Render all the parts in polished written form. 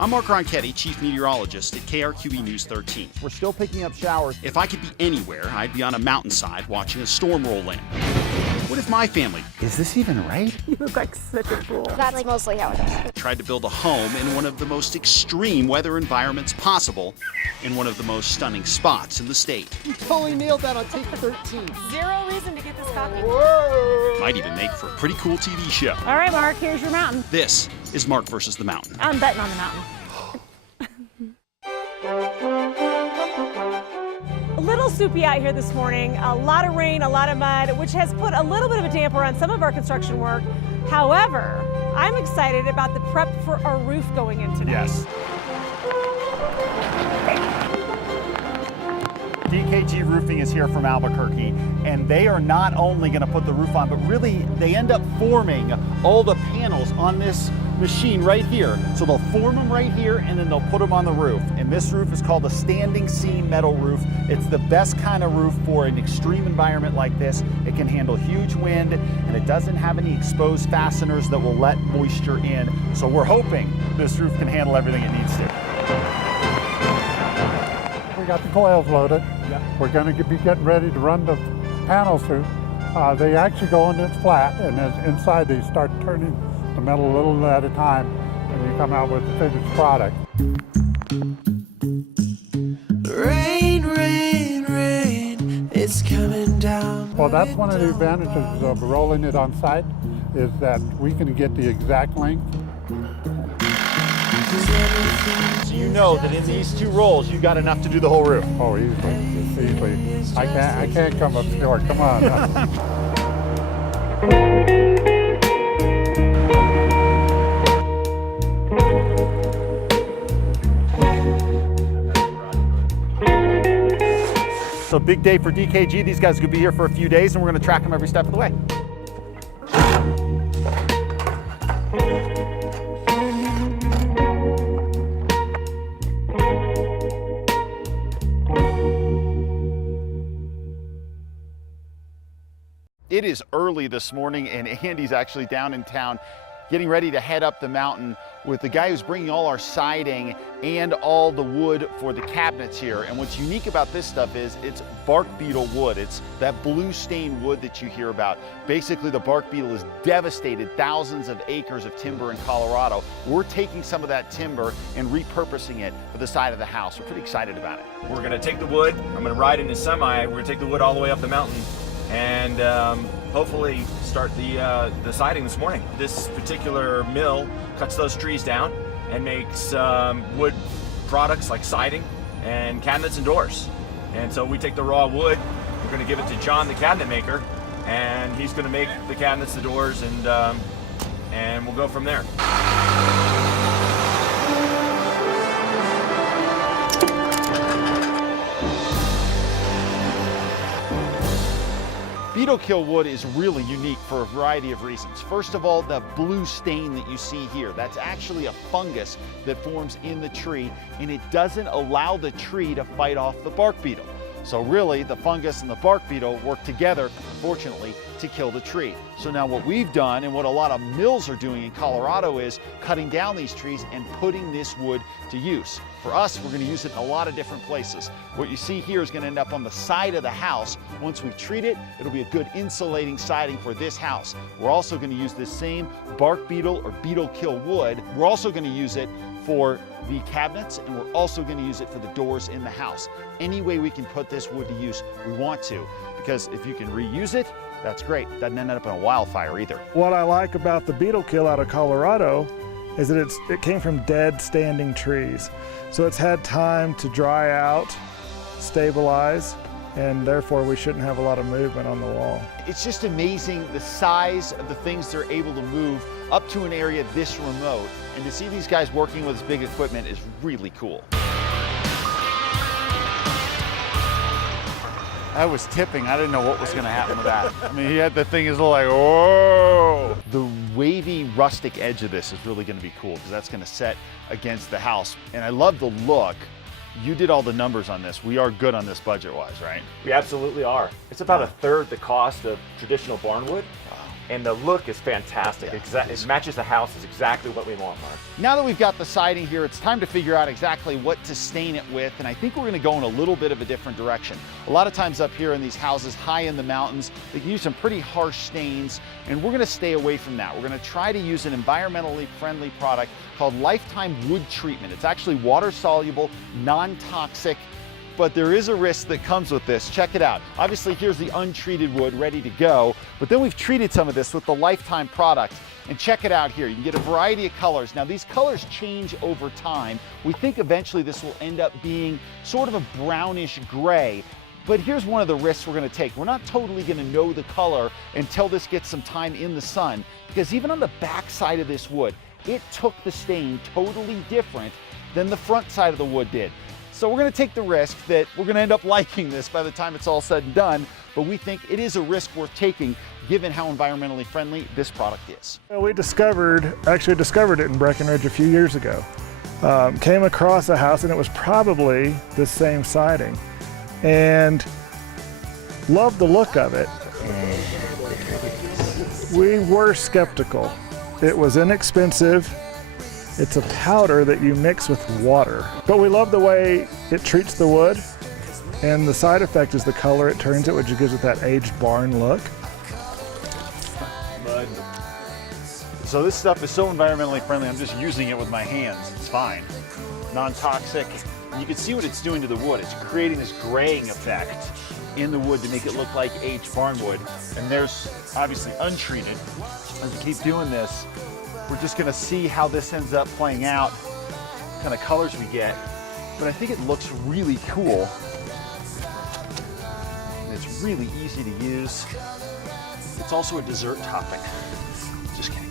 I'm Mark Ronchetti, Chief Meteorologist at KRQE News 13. We're still picking up showers. If I could be anywhere, I'd be on a mountainside watching a storm roll in. What if my family Is this even right? You look like such a fool. That's mostly how it is. tried to build a home in one of the most extreme weather environments possible in one of the most stunning spots in the state? You totally nailed that on take 13. Zero reason to get this cocky. Might even make for a pretty cool TV show. All right, Mark, here's your mountain. This is Mark versus the Mountain. I'm betting on the mountain. A little soupy out here this morning, a lot of rain, a lot of mud, which has put a little bit of a damper on some of our construction work. However, I'm excited about the prep for our roof going in today. Yes. DKG Roofing is here from Albuquerque, and they are not only going to put the roof on, but really they end up forming all the panels on this machine right here. So they'll form them right here, and then they'll put them on the roof. And this roof is called a standing seam metal roof. It's the best kind of roof for an extreme environment like this. It can handle huge wind, and it doesn't have any exposed fasteners that will let moisture in. So we're hoping this roof can handle everything it needs to. We got the coils loaded. Yep. We're going to be getting ready to run the panels through. They actually go into its flat, and then inside they start turning the metal a little at a time, and you come out with the finished product. Rain, rain, rain, it's coming down. Well, that's one of the advantages of rolling it on site, is that we can get the exact length. So you know that in these two rolls, you got enough to do the whole roof. Oh, easily. I can't come up short. Come on. So big day for DKG. These guys are gonna be here for a few days, and we're gonna track them every step of the way. It is early this morning, and Andy's actually down in town getting ready to head up the mountain with the guy who's bringing all our siding and all the wood for the cabinets here. And what's unique about this stuff is it's bark beetle wood. It's that blue stained wood that you hear about. Basically, the bark beetle has devastated thousands of acres of timber in Colorado. We're taking some of that timber and repurposing it for the side of the house. We're pretty excited about it. We're gonna take the wood, I'm gonna ride in the semi, we're gonna take the wood all the way up the mountain and hopefully start the siding this morning. This particular mill cuts those trees down and makes wood products like siding and cabinets and doors. And so we take the raw wood, we're gonna give it to John, the cabinet maker, and he's gonna make the cabinets, the doors, and we'll go from there. Beetle-kill wood is really unique for a variety of reasons. First of all, the blue stain that you see here, that's actually a fungus that forms in the tree, and it doesn't allow the tree to fight off the bark beetle. So really, the fungus and the bark beetle work together, unfortunately, to kill the tree. So now what we've done, and what a lot of mills are doing in Colorado, is cutting down these trees and putting this wood to use. For us, we're gonna use it in a lot of different places. What you see here is gonna end up on the side of the house. Once we treat it, it'll be a good insulating siding for this house. We're also gonna use this same bark beetle or beetle-kill wood. We're also gonna use it for the cabinets, and we're also going to use it for the doors in the house. Any way we can put this wood to use, we want to, because if you can reuse it, that's great. Doesn't end up in a wildfire either. What I like about the beetle-kill out of Colorado is that it came from dead standing trees. So it's had time to dry out, stabilize, and therefore we shouldn't have a lot of movement on the wall. It's just amazing the size of the things they're able to move up to an area this remote. And to see these guys working with this big equipment is really cool. I was tipping. I didn't know what was going to happen with that. I mean, he had the thing is like, whoa. The wavy rustic edge of this is really going to be cool because that's going to set against the house. And I love the look. You did all the numbers on this. We are good on this budget-wise, right? We absolutely are. It's about a third the cost of traditional barn wood. and the look is fantastic. It matches the house, is exactly what we want, Mark. Now that we've got the siding here, it's time to figure out exactly what to stain it with, and I think we're gonna go in a little bit of a different direction. A lot of times up here in these houses high in the mountains, they can use some pretty harsh stains, and we're gonna stay away from that. We're gonna try to use an environmentally friendly product called Lifetime Wood Treatment. It's actually water soluble, non-toxic, but there is a risk that comes with this. Check it out. Obviously, here's the untreated wood ready to go, but then we've treated some of this with the Lifetime product. And check it out here. You can get a variety of colors. Now, these colors change over time. We think eventually this will end up being sort of a brownish gray. But here's one of the risks we're gonna take. We're not totally gonna know the color until this gets some time in the sun, because even on the back side of this wood, it took the stain totally different than the front side of the wood did. So we're gonna take the risk that we're gonna end up liking this by the time it's all said and done, but we think it is a risk worth taking given how environmentally friendly this product is. We actually discovered it in Breckenridge a few years ago. Came across a house and it was probably the same siding, and loved the look of it. We were skeptical. It was inexpensive. It's a powder that you mix with water. But we love the way it treats the wood, and the side effect is the color it turns it, which gives it that aged barn look. So this stuff is so environmentally friendly, I'm just using it with my hands. It's fine. Non-toxic. You can see what it's doing to the wood. It's creating this graying effect in the wood to make it look like aged barn wood. And there's obviously untreated. As we keep doing this, we're just gonna see how this ends up playing out, what kind of colors we get. But I think it looks really cool. And it's really easy to use. It's also a dessert topping. Just kidding.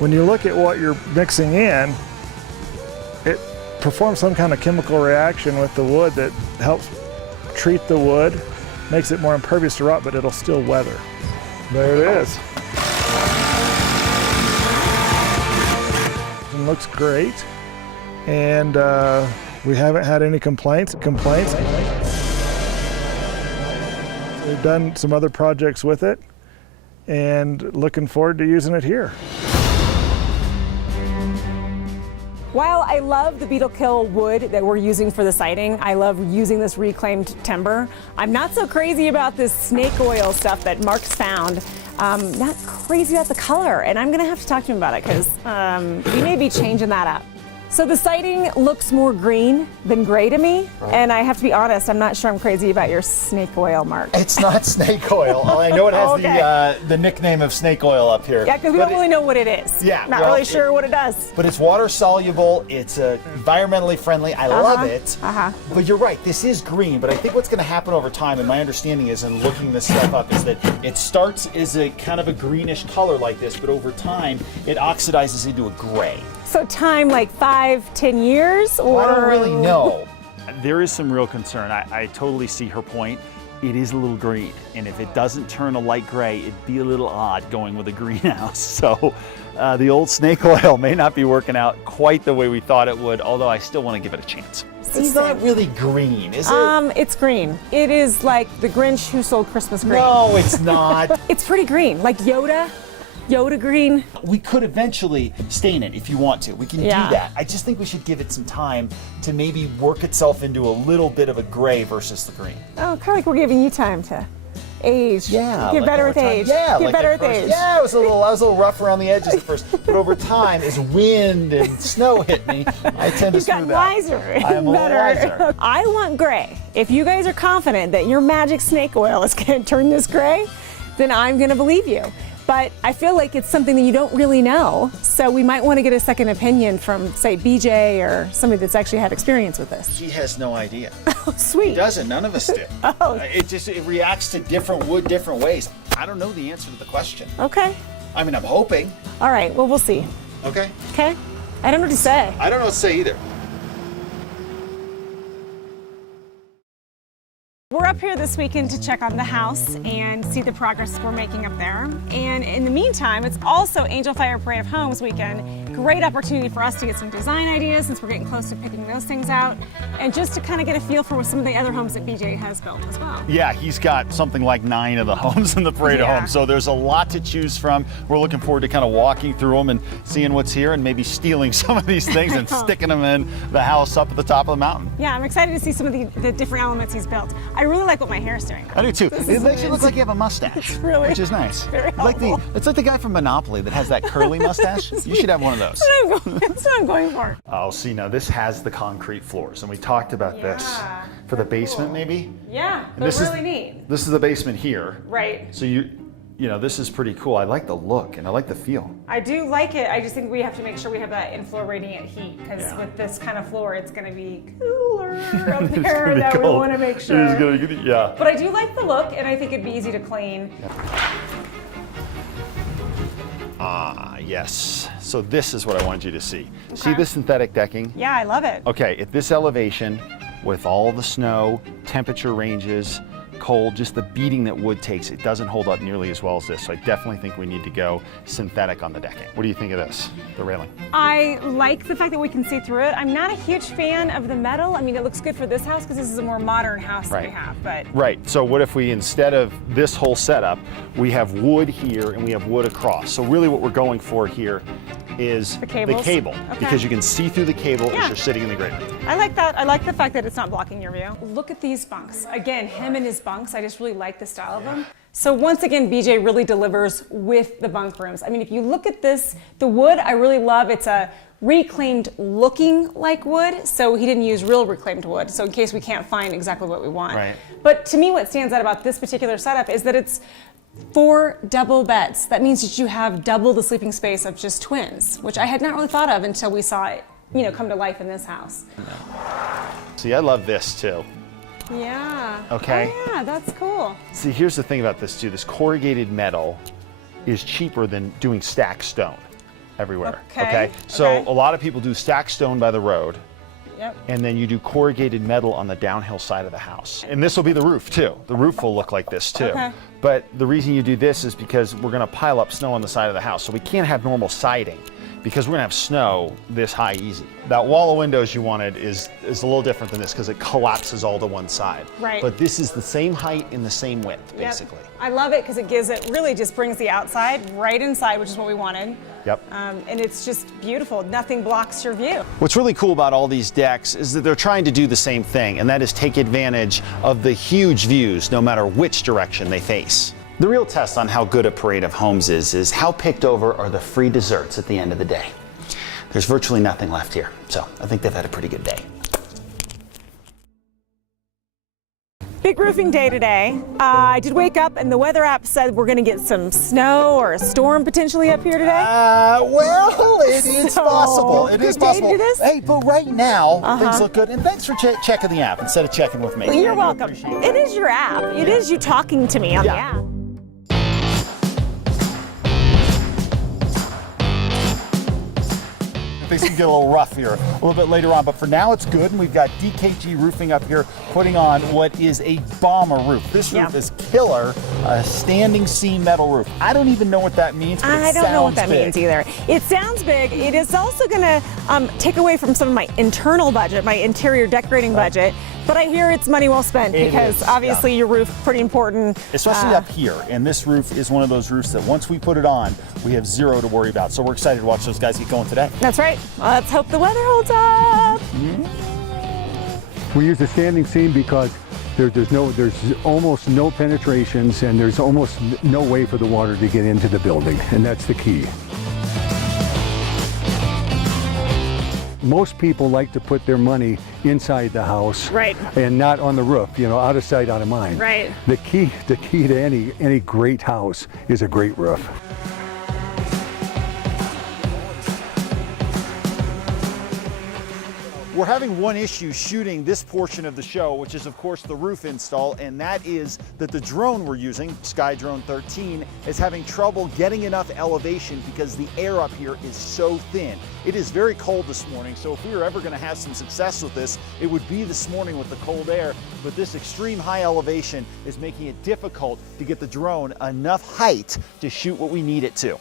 When you look at what you're mixing in, it performs some kind of chemical reaction with the wood that helps treat the wood, makes it more impervious to rot, but it'll still weather. There it is. It looks great, and we haven't had any complaints. We've done some other projects with it, and looking forward to using it here. While I love the beetle-kill wood that we're using for the siding, I love using this reclaimed timber, I'm not so crazy about this snake oil stuff that Mark's found. Not crazy about the color, and I'm gonna have to talk to him about it because we may be changing that up. So the siding looks more green than gray to me, and I have to be honest, I'm not sure I'm crazy about your snake oil, Mark. It's not snake oil. I know it has the nickname of snake oil up here. Yeah, because we don't really know what it is. Yeah, not really sure what it does. But it's water soluble. It's environmentally friendly. I love it. But you're right. This is green. But I think what's going to happen over time, and my understanding is, in looking this stuff up, is that it starts as a kind of a greenish color like this, but over time it oxidizes into a gray. So time like 5-10 years, or I don't really know. There is some real concern. I totally see her point. It is a little green, and if it doesn't turn a light gray, it'd be a little odd going with a greenhouse. So the old snake oil may not be working out quite the way we thought it would, although I still want to give it a chance. It's not really green, is it? It's green. It is like the Grinch who sold Christmas green. No, it's not. It's pretty green, like Yoda green. We could eventually stain it if you want to. We can do that. I just think we should give it some time to maybe work itself into a little bit of a gray versus the green. Oh, kind of like we're giving you time to age. Yeah. Get better with age. Yeah. Get better with age. Yeah, I was a little rough around the edges at first, but over time, as wind and snow hit me, I tend to smooth out. You've gotten wiser. I'm a little wiser. I want gray. If you guys are confident that your magic snake oil is going to turn this gray, then I'm going to believe you. But I feel like it's something that you don't really know, so we might want to get a second opinion from, say, BJ or somebody that's actually had experience with this. He has no idea. Oh, sweet. He doesn't. None of us do. It reacts to different wood different ways. I don't know the answer to the question. Okay. I mean, I'm hoping. All right. Well, we'll see. Okay. Okay. I don't know what to say. I don't know what to say either. We're up up here this weekend to check on the house and see the progress we're making up there. And in the meantime, it's also Angel Fire Parade of Homes weekend. Great opportunity for us to get some design ideas since we're getting close to picking those things out, and just to kind of get a feel for some of the other homes that BJ has built as well. Yeah, he's got something like 9 of the homes in the Parade of Homes, so there's a lot to choose from. We're looking forward to kind of walking through them and seeing what's here and maybe stealing some of these things and sticking them in the house up at the top of the mountain. Yeah, I'm excited to see some of the different elements he's built. I really like what my hair's doing. I do too. It makes you look like you have a mustache, really, which is nice. Very it's like the guy from Monopoly that has that curly mustache. You should have one of those. That's what I'm going for. Oh, see, now this has the concrete floors, and we talked about this for the basement, maybe. Yeah, And this really is neat. This is the basement here. Right. So you know, this is pretty cool. I like the look and I like the feel. I do like it. I just think we have to make sure we have that in-floor radiant heat, because with this kind of floor, it's going to be cooler up there. That we want to make sure. It's gonna be, yeah. But I do like the look, and I think it'd be easy to clean. Ah, yes. So this is what I wanted you to see. Okay. See the synthetic decking? Yeah, I love it. Okay, at this elevation, with all the snow, temperature ranges, cold, just the beating that wood takes, it doesn't hold up nearly as well as this. So I definitely think we need to go synthetic on the decking. What do you think of this, the railing? I like the fact that we can see through it. I'm not a huge fan of the metal. I mean, it looks good for this house because this is a more modern house that we have, but. Right, so what if we, instead of this whole setup, we have wood here and we have wood across. So really what we're going for here is the cable, because you can see through the cable as you're sitting in the great room. I like that. I like the fact that it's not blocking your view. Look at these bunks. Again, him and his bunks, I just really like the style of them. So once again, BJ really delivers with the bunk rooms. I mean, if you look at this, the wood I really love. It's a reclaimed looking like wood, so he didn't use real reclaimed wood, so in case we can't find exactly what we want. Right. But to me, what stands out about this particular setup is that it's 4 double beds. That means that you have double the sleeping space of just twins, which I had not really thought of until we saw it, you know, come to life in this house. See, I love this too. Yeah. Okay. Oh, yeah, that's cool. See, here's the thing about this too. This corrugated metal is cheaper than doing stacked stone everywhere. Okay. So a lot of people do stacked stone by the road. Yep. And then you do corrugated metal on the downhill side of the house. And this will be the roof too. The roof will look like this too. Okay. But the reason you do this is because we're gonna pile up snow on the side of the house. So we can't have normal siding because we're gonna have snow this high easy. That wall of windows you wanted is a little different than this because it collapses all to one side. Right. But this is the same height and the same width, basically. I love it because it really just brings the outside right inside, which is what we wanted. Yep. And it's just beautiful. Nothing blocks your view. What's really cool about all these decks is that they're trying to do the same thing, and that is take advantage of the huge views no matter which direction they face. The real test on how good a Parade of Homes is how picked over are the free desserts at the end of the day. There's virtually nothing left here, so I think they've had a pretty good day. Big roofing day today. I did wake up and the weather app said we're going to get some snow or a storm potentially up here today. Well, it's possible. It is possible. To do this? Hey, but right now, things look good. And thanks for checking the app instead of checking with me. Well, you're welcome. It is your app. It is you talking to me on the app. Things can get a little rough here a little bit later on, but for now it's good, and we've got DKG Roofing up here putting on what is a bomber roof. This roof is killer, a standing seam metal roof. I don't even know what that means, but I don't know what that means either. It sounds big. It is also going to take away from some of my internal budget, my interior decorating budget, but I hear it's money well spent because obviously your roof pretty important. Especially up here, and this roof is one of those roofs that once we put it on, we have zero to worry about. So we're excited to watch those guys get going today. That's right. Let's hope the weather holds up. We use a standing seam because there's almost no penetrations and there's almost no way for the water to get into the building, and that's the key. Most people like to put their money inside the house, and not on the roof, you know, out of sight, out of mind. Right. The key to any great house is a great roof. We're having one issue shooting this portion of the show, which is of course the roof install, and that is that the drone we're using, SkyDrone 13, is having trouble getting enough elevation because the air up here is so thin. It is very cold this morning, so if we were ever going to have some success with this, it would be this morning with the cold air, but this extreme high elevation is making it difficult to get the drone enough height to shoot what we need it to.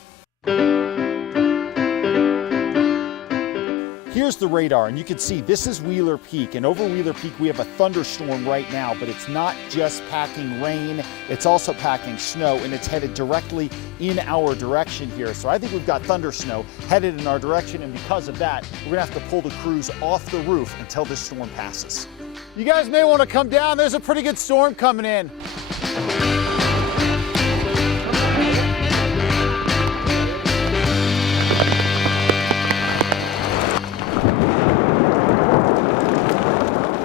Here's the radar, and you can see this is Wheeler Peak, and over Wheeler Peak we have a thunderstorm right now, but it's not just packing rain, it's also packing snow, and it's headed directly in our direction here. So I think we've got thunder snow headed in our direction, and because of that, we're gonna have to pull the crews off the roof until this storm passes. You guys may want to come down, there's a pretty good storm coming in.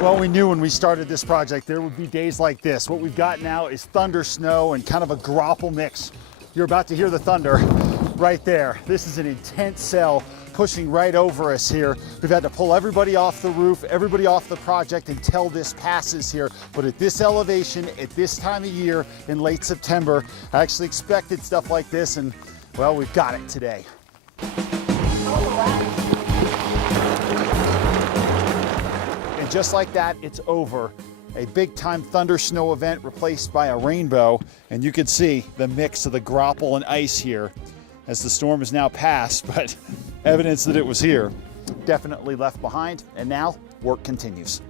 Well, we knew when we started this project there would be days like this. What we've got now is thunder snow and kind of a grapple mix. You're about to hear the thunder right there. This is an intense cell pushing right over us here. We've had to pull everybody off the roof, everybody off the project until this passes here. But at this elevation, at this time of year, in late September, I actually expected stuff like this, and well, we've got it today. And just like that, it's over. A big time thunder snow event replaced by a rainbow, and you can see the mix of the grapple and ice here as the storm is now passed, but evidence that it was here definitely left behind, and now work continues.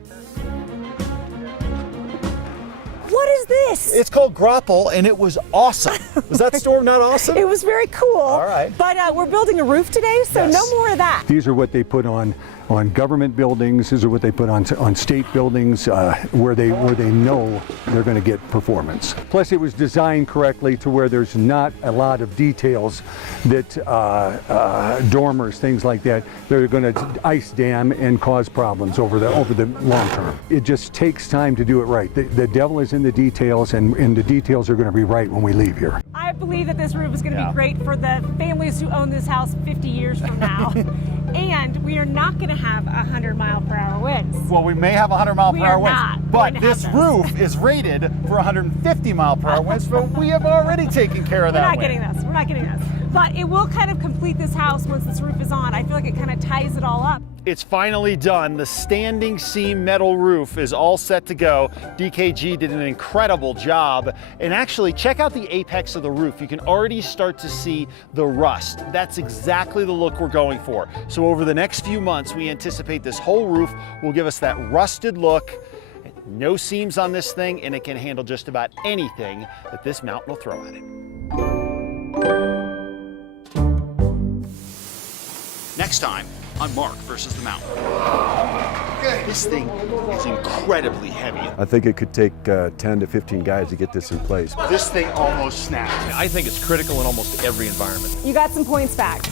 What is this? It's called grapple, and it was awesome. Was that storm not awesome? It was very cool. All right. But we're building a roof today, so Yes. no more of that. These are what they put on government buildings. These are what they put on state buildings where they know they're going to get performance. Plus, it was designed correctly to where there's not a lot of details that dormers, things like that, they're going to ice dam and cause problems over the long term. It just takes time to do it right. The devil is in the details, and the details are going to be right when we leave here. I believe that this roof is going to be great for the families who own this house 50 years from now. And we are not going to have 100-mile-per-hour winds. Well, we may have 100-mile-per-hour winds, but this have roof is rated for 150-mile-per-hour winds, but we have already taken care of that. We're not getting this. We're not getting this. But it will kind of complete this house once this roof is on. I feel like it kind of ties it all up. It's finally done. The standing seam metal roof is all set to go. DKG did an incredible job. And actually, check out the apex of the roof. You can already start to see the rust. That's exactly the look we're going for. So over the next few months, we anticipate this whole roof will give us that rusted look. No seams on this thing, and it can handle just about anything that this mountain will throw at it. Next time on Mark versus the Mountain. This thing is incredibly heavy. I think it could take 10 to 15 guys to get this in place. This thing almost snapped. I think it's critical in almost every environment. You got some points back.